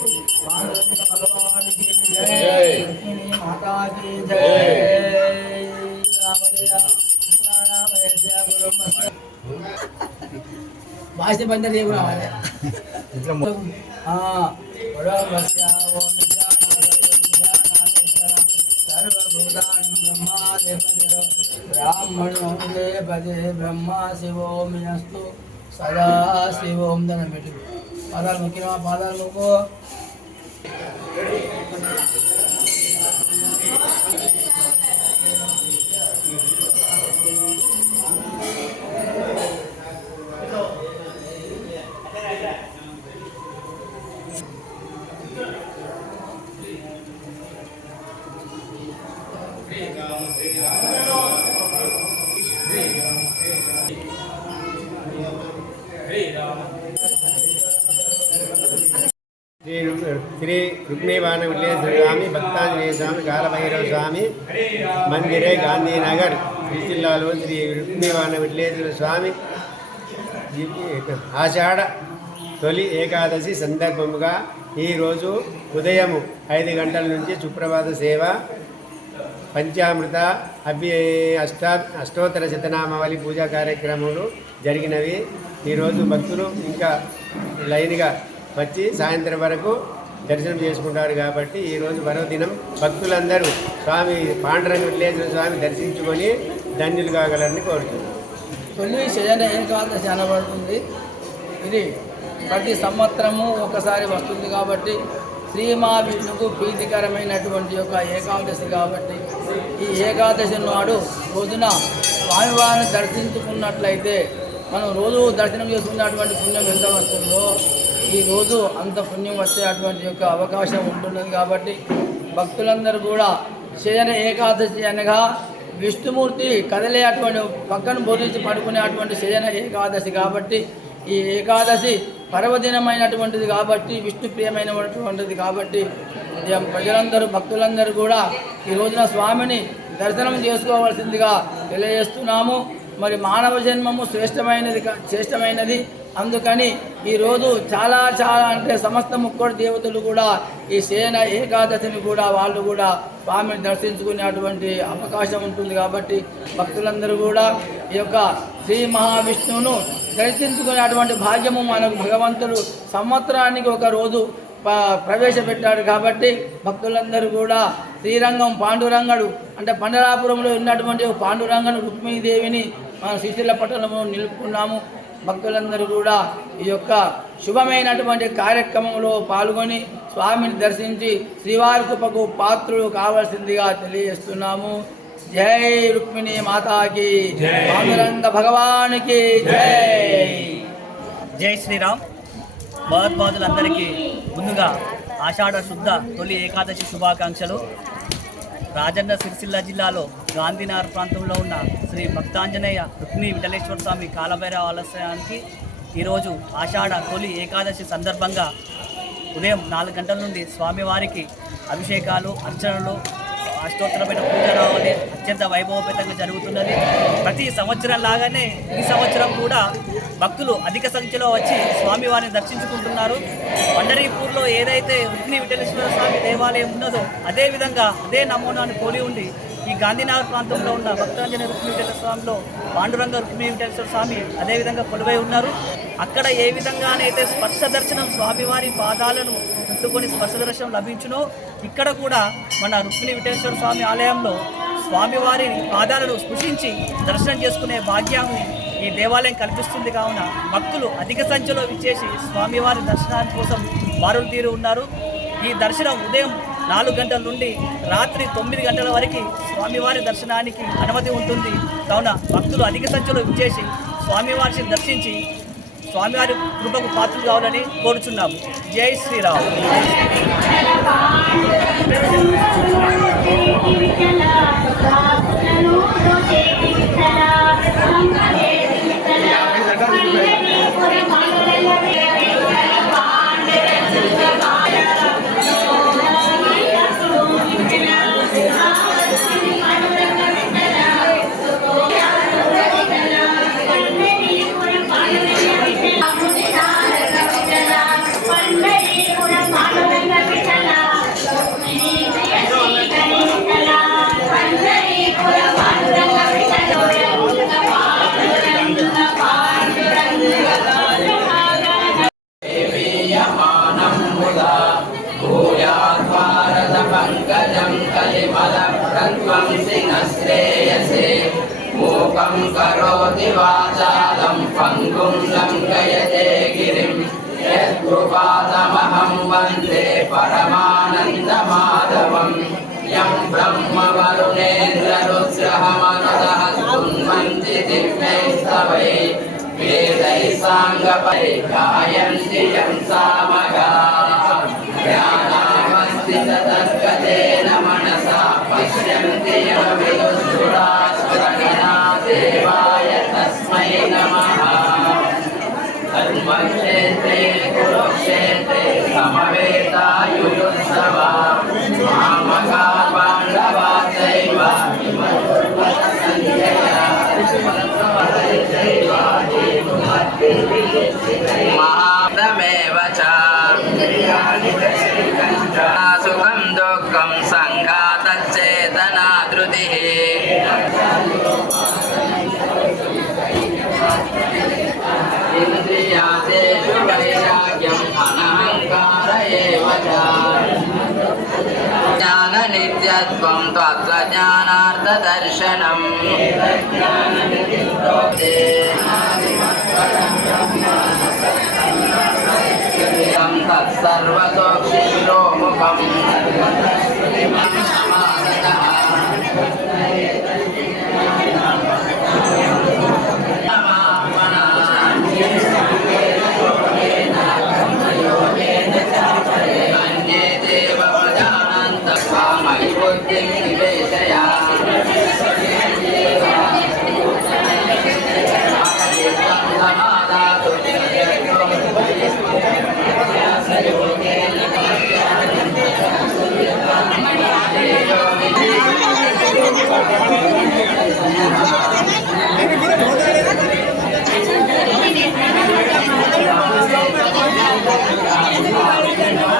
भगवान की जय, रुक्मिणी माता की जय। भाषे बंदर ये बुरा है हाँ बड़ा बस्या वो ब्राह्मणों पदे ब्रह्मा शिवो मिनस्तु सदा शिवोम धन बेटी पादाल मुखी पादाल मुको श्री रुक्मिणी विठलेश्वर स्वामी भक्तांजनेय स्वामी कालभैरव स्वामी मंदिरे गांधीनगर जिल्लालो श्री रुक्मिणी विठलेश्वर स्वामी ఆషాఢ తొలి ఏకాదశి సందర్భముగా ఈరోజు ఉదయం 5 గంటల నుంచి సుప్రభాత సేవ పంచామృత అష్టోత్తర శతనామావళి పూజా కార్యక్రమాలు జరిగినవి. ఈరోజు భక్తులు ఇంకా లైన్గా వచ్చి సాయంత్రం వరకు దర్శనం చేసుకుంటారు. కాబట్టి ఈరోజు పర్వదినం భక్తులందరూ స్వామి పాండురంగ విఠలేశ్వర స్వామి దర్శించుకొని ధన్యులు కాగలరని కోరుతున్నారు. తొలి శయన ఏకాదశి అనబడుతుంది. ఇది ప్రతి సంవత్సరము ఒకసారి వస్తుంది కాబట్టి శ్రీ మహావిష్ణువుకు ప్రీతికరమైనటువంటి యొక్క ఏకాదశి కాబట్టి ఈ ఏకాదశి నాడు రోజున స్వామివారిని దర్శించుకున్నట్లయితే మనం రోజు దర్శనం చేసుకున్నటువంటి పుణ్యం ఎంత వస్తుందో ఈరోజు అంత పుణ్యం వచ్చేటువంటి యొక్క అవకాశం ఉంటున్నది. కాబట్టి భక్తులందరూ కూడా శయన ఏకాదశి అనగా విష్ణుమూర్తి కదలే అటువంటి పక్కన బోధించి పడుకునేటువంటి శయన ఏకాదశి కాబట్టి ఈ ఏకాదశి పర్వదినమైనటువంటిది కాబట్టి విష్ణు ప్రియమైనటువంటిది కాబట్టి ప్రజలందరూ భక్తులందరూ కూడా ఈ రోజున స్వామిని దర్శనం చేసుకోవాల్సిందిగా తెలియజేస్తున్నాము. మరి మానవ జన్మము శ్రేష్టమైనది. అందుకని ఈరోజు చాలా అంటే సమస్త ముక్కోటి దేవతలు కూడా ఈ శయన ఏకాదశిని కూడా వాళ్ళు కూడా స్వామిని దర్శించుకునేటువంటి అవకాశం ఉంటుంది. కాబట్టి భక్తులందరూ కూడా ఈ యొక్క శ్రీ మహావిష్ణువును దర్శించుకునేటువంటి భాగ్యము మనకు భగవంతుడు సంవత్సరానికి ఒక రోజు ప్రవేశపెట్టాడు. కాబట్టి భక్తులందరూ కూడా శ్రీరంగం పాండురంగడు అంటే పండరాపురంలో ఉన్నటువంటి పాండురంగను రుక్మిణీదేవిని మన శ్రీశైల పట్టణంలో నిలుపుకున్నాము. భక్తులందరూ కూడా ఈ యొక్క శుభమైనటువంటి కార్యక్రమంలో పాల్గొని స్వామిని దర్శించి శ్రీవారి కృపకు పాత్రులు కావాల్సిందిగా తెలియజేస్తున్నాము. జై రుక్మిణీ మాతాకి, పాండురంగ భగవానికి జై. జై శ్రీరామ్. భగవద్పాదులందరికీ ముందుగా ఆషాఢ శుద్ధ తొలి ఏకాదశి శుభాకాంక్షలు. రాజన్న సిరిసిల్ల జిల్లాలో గాంధీనగర్ ప్రాంతంలో ఉన్న శ్రీ భక్తాంజనేయ రుక్మిణీ విఠలేశ్వర స్వామి కాలభైరవ ఆలయానికి ఈరోజు ఆషాఢ తొలి ఏకాదశి సందర్భంగా ఉదయం 4 గంటల నుండి స్వామివారికి అభిషేకాలు, అర్చనలు, అష్టోత్తరమైన పూజ రావాలి అత్యంత వైభవపేతంగా జరుగుతున్నది. ప్రతి సంవత్సరం లాగానే ఈ సంవత్సరం కూడా భక్తులు అధిక సంఖ్యలో వచ్చి స్వామివారిని దర్శించుకుంటున్నారు. పండరీపూర్లో ఏదైతే రుక్మిణీ విఠలేశ్వర స్వామి దేవాలయం ఉన్నదో అదేవిధంగా అదే నమూనాను పోలి ఉండి ఈ గాంధీనగర్ ప్రాంతంలో ఉన్న భక్తాంజనేయ రుక్మిణీ విఠలేశ్వర స్వామిలో పాండురంగ రుక్మిణీ విఠలేశ్వర స్వామి అదేవిధంగా కొలువై ఉన్నారు. అక్కడ ఏ విధంగానైతే స్పర్శ దర్శనం స్వామివారి పాదాలను ముట్టుకొని స్పర్శ దర్శనం లభించునో ఇక్కడ కూడా మన రుక్మిణీ విఠలేశ్వర స్వామి ఆలయంలో స్వామివారి పాదాలను స్పృశించి దర్శనం చేసుకునే భాగ్యాన్ని ఈ దేవాలయం కల్పిస్తుంది. కావున భక్తులు అధిక సంఖ్యలో విచ్చేసి స్వామివారి దర్శనానికి కోసం బారులు తీరు ఉన్నారు. ఈ దర్శనం ఉదయం 4 గంటల నుండి రాత్రి 9 గంటల వరకు స్వామివారి దర్శనానికి అనుమతి ఉంటుంది. కావున భక్తులు అధిక సంఖ్యలో విచ్చేసి స్వామివారిని దర్శించి స్వామివారి కృపకు పాత్రలు కావాలని కోరుచున్నాము. జై శ్రీరామ్. Pandharipura करोति वाचालं पङ्गुं लङ्घयते गिरिं यत्कृपातमहं वन्दे परमानन्दमाधवं यं ब्रह्मवरुणेन्द्ररुद्रहमनदः स्तुन्वन्ति दिव्यैस्तवैः वेदैः साङ्गपदैः गायन्ति यं सामगाः ज्ञानावस्थिततर्कतेन मनसा पश्यन्ति यं विदुषुरासुरगणा देवाय तस्मै नमः धर्मक्षेत्रे कुरुक्षेत्रे समवेतायुयुत्सवा मामका पाण्डवा चैव महात्मेव च सुखं दुःखं सङ्घातच्चेतना धृतिः इन्द्रियादेषु वैराग्यम् अनहङ्कार एव च ज्ञाननित्यत्वं तत्त्वज्ञानार्थदर्शनम् तत्सर्वतोक्षिशिरोमुखम् अन्ये देव प्रजानन्तः मयि बुद्धिं निवेशया समादातु Thank you.